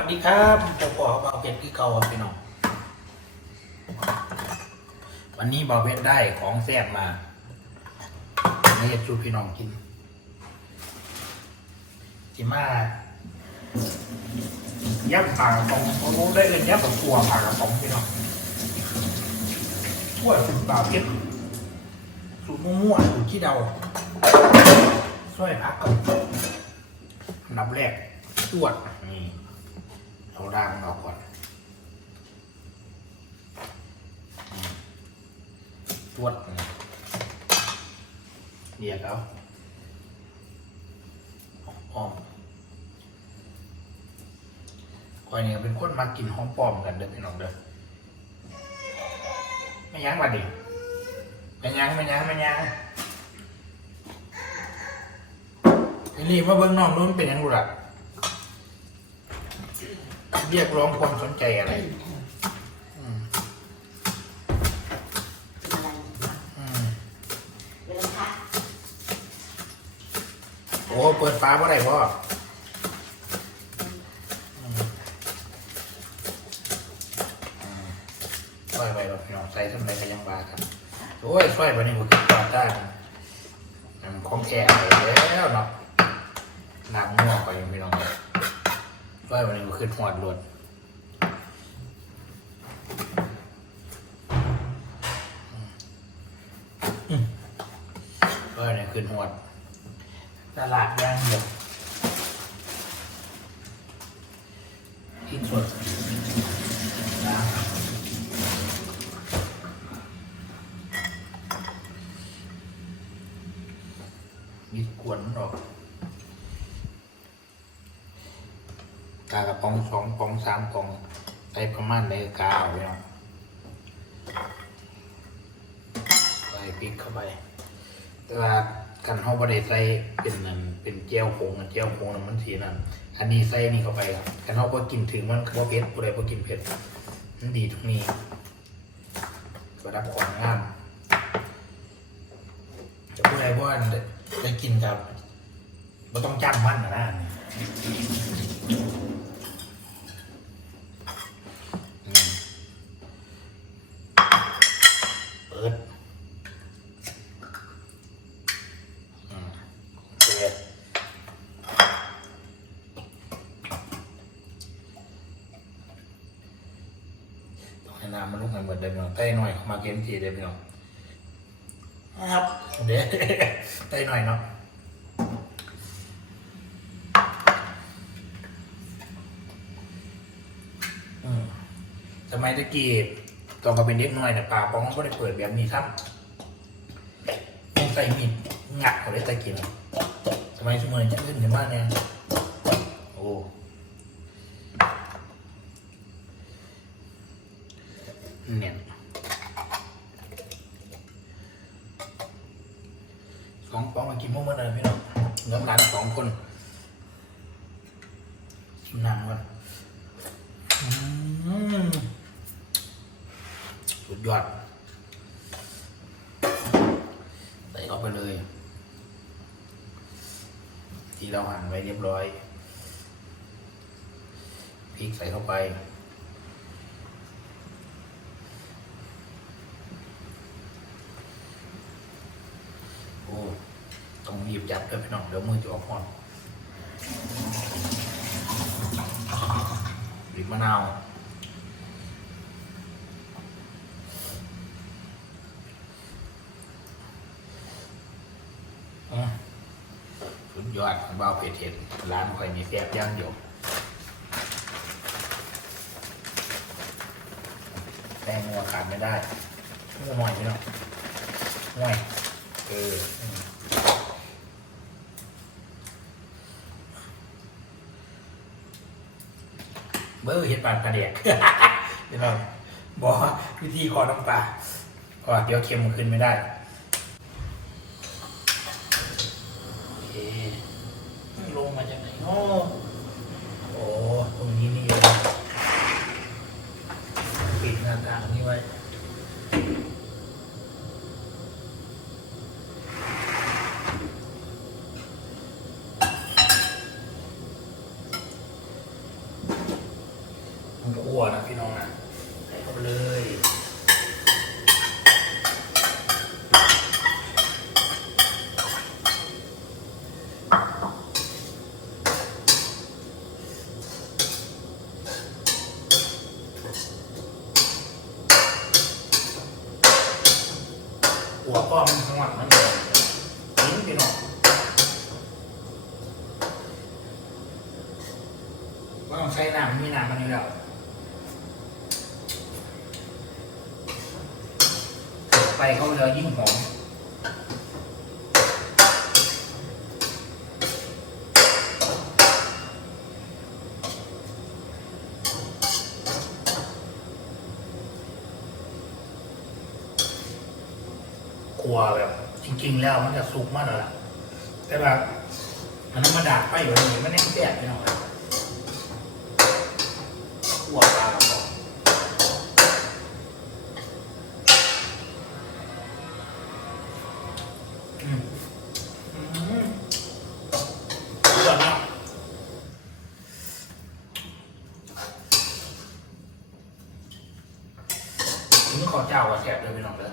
วัสดีครับเจ้าพ่อเบาเพชรที่เก่าพี่น้อง วันนี้เบาเพชรได้ของแซ่บมาให้ชูพี่น้องกินจิมาย่ำปากระป๋องผมรู้ได้เลยย่ำกับตัวปากระป๋องพี่น้องทั่วสูตรเบาเพชรสูตรมั่วๆสูตรที่เดาช่วยพักก่อนนับแรกตรวจนี่ เอาด่างออกก่อน ตรวจนี่เดียกเอาออมคอยเนี่ยเป็นคนมากินห้องปลอมกันเด้อพี่น้องเด้อไม่ยั้งมาดิไม่ยั้งไม่ยั้งไม่ยั้งทีนี้มาเบิ่งน้องนู้นเป็นยังกูล่ะ เรียกร้องความสนใจอะไรอืมอืมโอ้เปิดฟ้าเมื่อไหร่พ่ออืมอืมช่วยไปเราพี่น้องใส่ทำไรก็ยังบาครับ โอ้ยช่วยไปนี่มันก็ได้มันของแท้ไปแล้วเนาะหน้ำม่วงไปยังพี่น้อง เลยช่วยไปนี่มันขึ้นหอดรวดก็เนี่ยขึ้นหอดตลาดย่างเดียวที่สดนะมีกวนหรอก กากระป๋องสองป๋องสามป๋องไปประมาณในกาเอาไปเนาะใส่พริกเข้าไป แต่ว่ากันเขาบริใส่เป็นนั่นเป็นเจียวโขงเจียวโขงนั่นมันสีนั่นอันนี้ใส่นี่เข้าไปครับกันเขาพอกินถึงมันพอเผ็ดบ่ได้พอกินเผ็ดมันดีทุกนี้ประดับความงามจะพูดอะไรว่าได้กินกับไม่ต้องจ้ำมันนะนะอืมเปิด อืมโอเคต้องให้ น้ำมันลุกให้หมดเลยพี่น้องใต้หน่อยมาเกมทีเดียวพี่น้องครับเดี๋ยวใต้หน่อยเนาะอืมสมัยตะกี้ตอนก็เป็นเด็กน้อยเนี่ยป่าป้องก็ได้เปิดแบบนี้ครับใส่มีดงัดเขาได้ตะกี้นะสมัยสมัยจะขึ้นถึงบ้านเนี่ยโอ้ เนี่ยสองปองมากินพวกมันเลยพี่น้องเงินร้านสองคนชิมน้ำก่อนอืมสุดยอดใส่เข้าไปเลย ที่เราหั่นไว้เรียบร้อยพริกใส่เข้าไป โอ้ต้องหยิบจับด้วยพี่น้องเดี๋ยวมือจะออกก่อนบีบมะนาวอะสุดยอดของบ้าเพชรเห็ดร้านข่อยมีแซ่บย่างเดียวแป้งงัวขาดไม่ได้งัวหน่อยนี่เนาะหน่อย เออเบอร์เห็ดปานกระเดียกเดี๋ยวเราบอกวิธีขอน้ำปลาเพราะว่าเดี๋ยวเค็มมันขึ้นไม่ได้โอเคลงมาจากไหนเนาะโอ้ตรงนี้นี่เองปิดหน้าต่างนี่ไว้ มันคั่วนะ พี่น้องนะใส่เข้าไปเลยหัวก้อมนข้างหลังนั่นเองนี่พี่น้องว่าต้องใช้น้ำมีน้ำมันนี่แล้ว ไปเขาเลยยิ่งหอมกลัวแบบ จริง ๆ แล้วมันจะสุกมากเลยล่ะแต่แบบอันนั้นมดาไปอยู่นี่มันแน่แซ่บพี่น้อง อเจ้ากับแซ่บเลยพี่น้องเลย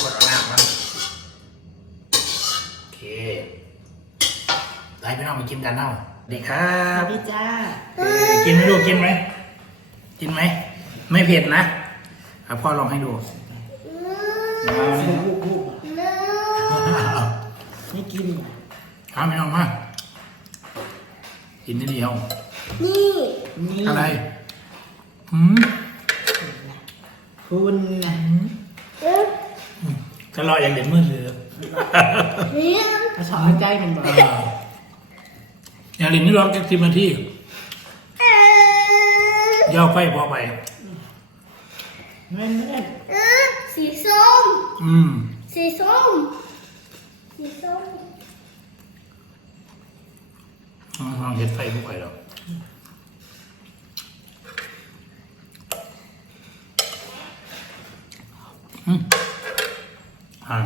กดเอาน้ำมันโอเคได้พี่น้องมากินกันเนาะดีครัสบวัสดีจ้าเอ่อกินไหมลูกกินไหมกินไหม ไม่เผ็ดนะอะพ่อลองให้ดูเสียงลูกลูก ไม่กินเอาไม่น้องมา กินนิดเดียว นี่นี่อะไรอืมคุณนะเอ๊ะจะรออย่างเด็ดมือถือเนี่ยกระชอนใจมันบอกเอออย่างเด็ดนี่รอแค่สิบนาทีเอ๊ะย่อไฟพอไปไม่ไม่เอ๊ะสีส้ม อืม สีส้ม สีส้มลองเห็ดไฟพวกไปแล้วอืมอ่า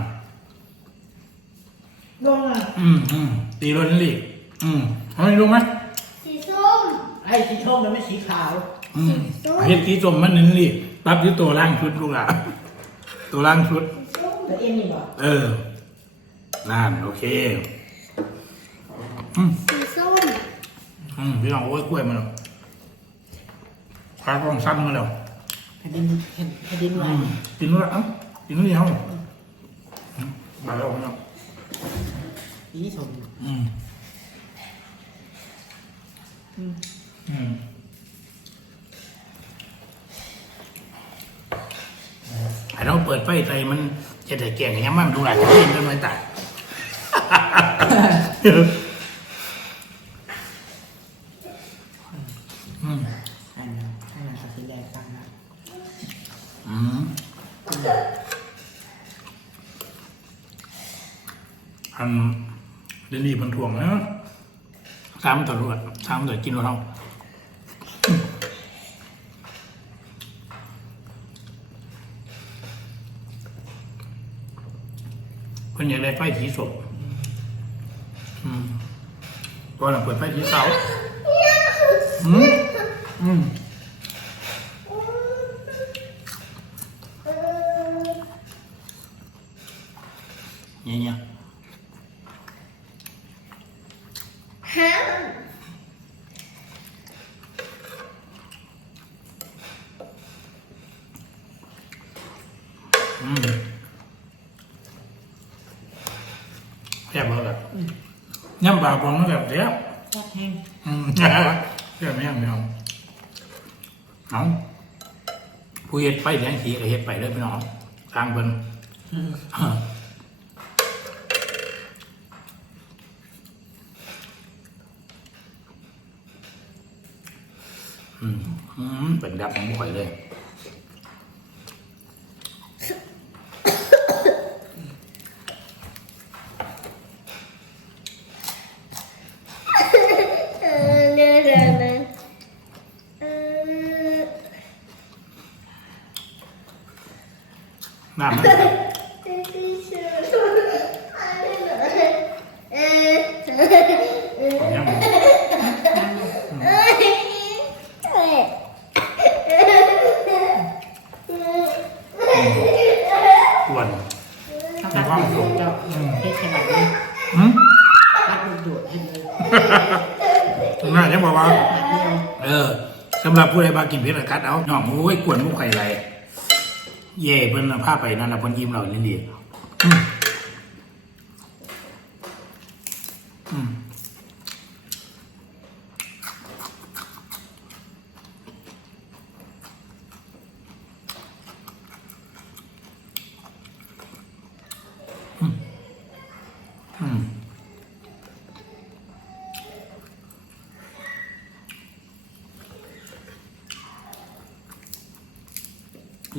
ลงอะอืมอืมตีรถนั่นดิอืมเอาให้ดูไหมสีส้มไอ้สีส้มแล้วไม่สีขาว อืมเห็ดที่สมมันนั่นดิรับที่ตัวล่างชุดลูกหลานตัวล่างชุดสีส้มแล้วเอ็นนี่บอกเออ นั่นโอเค อืมสีส้มอืมพี่น้องโอ้ยกล้วยมาแล้วควายกองสั้นมาแล้วแผ่นดินแผ่นดินไหวอืมกินนู้นละเอ้ากินนู้นเดียวอืมมาแล้วพี่น้องสีส้มอืมอืมอืมไอ้เราเปิดไฟใจมันจะได้แก่งยังมั่งดูหลายจะเล่นกันไม่ตาย อืมอันนั้นอันนั้นสีแดงตังนะอืมอันเดนนี่มันถ่วงนะสามตำรวจสามตำรวจกินเราเพิ่นอยากได้ไฟสีสมอืม ก็เราเปิดไฟสีเสาอืมอืมเนี่ ยเนี่ยฮะอืมแซ่บมากเลยย่ำปลาปองมันแบบเดียวทอดแห้งอืมแซ่บไหมยังพี่น้องเอาผู้เฮ็ดไปแดงสีก็เฮ็ดไปเลยพี่น้องทางเพิ่นอืมอืมอืมเป็นดับของข่อยเลย เออเนื้อเนื้อเนื้อเออ น้ำมัน ผมยัง อ้วน ต้องการความสุขเจ้าเฮ็ดขนาดนี้ หืม รักดูดให้เลย น่าจะบอกว่า รักเดียว เออสำหรับผู้ใดกินเพชรกัดเอาหน่อมโอ้ยกวนมุกไข่ไหลเย่เพิ่นพาไปนั่นนะเพิ่นยิ้มเราเรื่อยๆ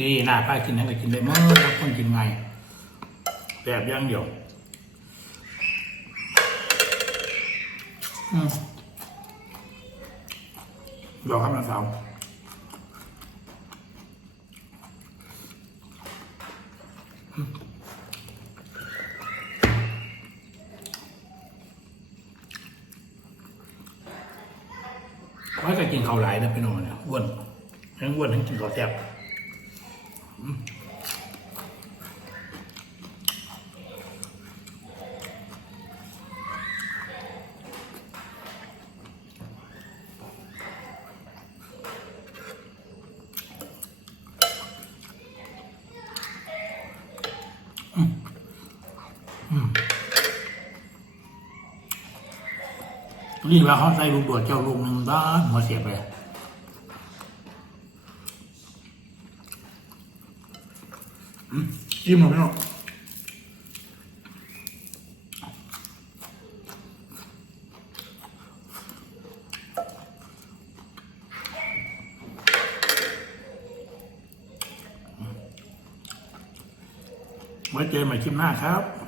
นี่หน้าป้ากินนั่นก็กินได้เมื่อแล้วคนกินไงแบบย่างเดียวอืมรอครับน้าสาวไว้ก็กินข้าวหลายนะพี่น้องเนี่ยอ้วนทั้งอ้วนทั้งกินข้าวแซ่บ นี่ว่าเขาใส่ลูกโดดเจ้าลูกหนึ่งบ้านหัวเสียบเลยอืมจิ้มหน่อยไหมเนาะไว้เจอใหม่คลิปหน้าครับ